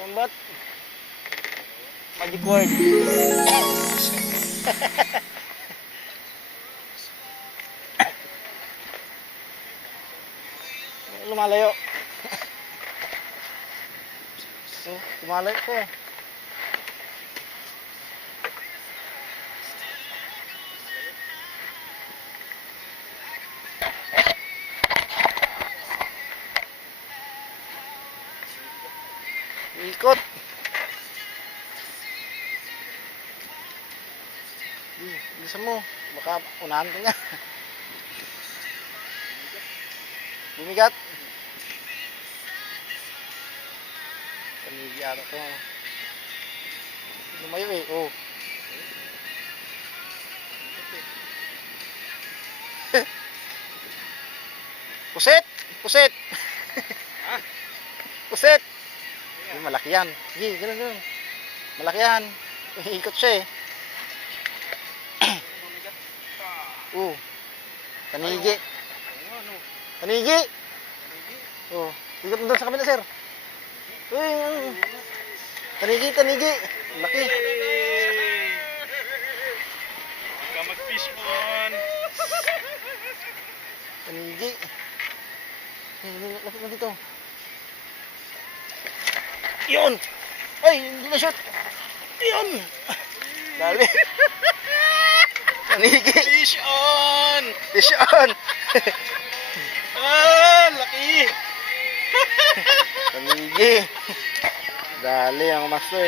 Lambat. Magic word. Lumalayo. So, lumalayo ko. Ikot. Bilisan mo. Baka unahan ka niya. Bumigat. Panigi ata ito. Lumayo eh. Oh. Puset! Puset! Puset! Ay, malaki yan. Sige, ganun, ganun. Malaki yan. Ikot siya eh. Tanigi. Tanigi. Ikot mo doon sa kabila, sir. Tanigi, tanigi. Laki. Huwag mag-fish pon. Tanigi. Lapit mo dito. Yun! Ay, hindi na shoot. Yun! Dali. Tanigi. Fish on! Fish on! Laki! Tanigi. Dali ang master.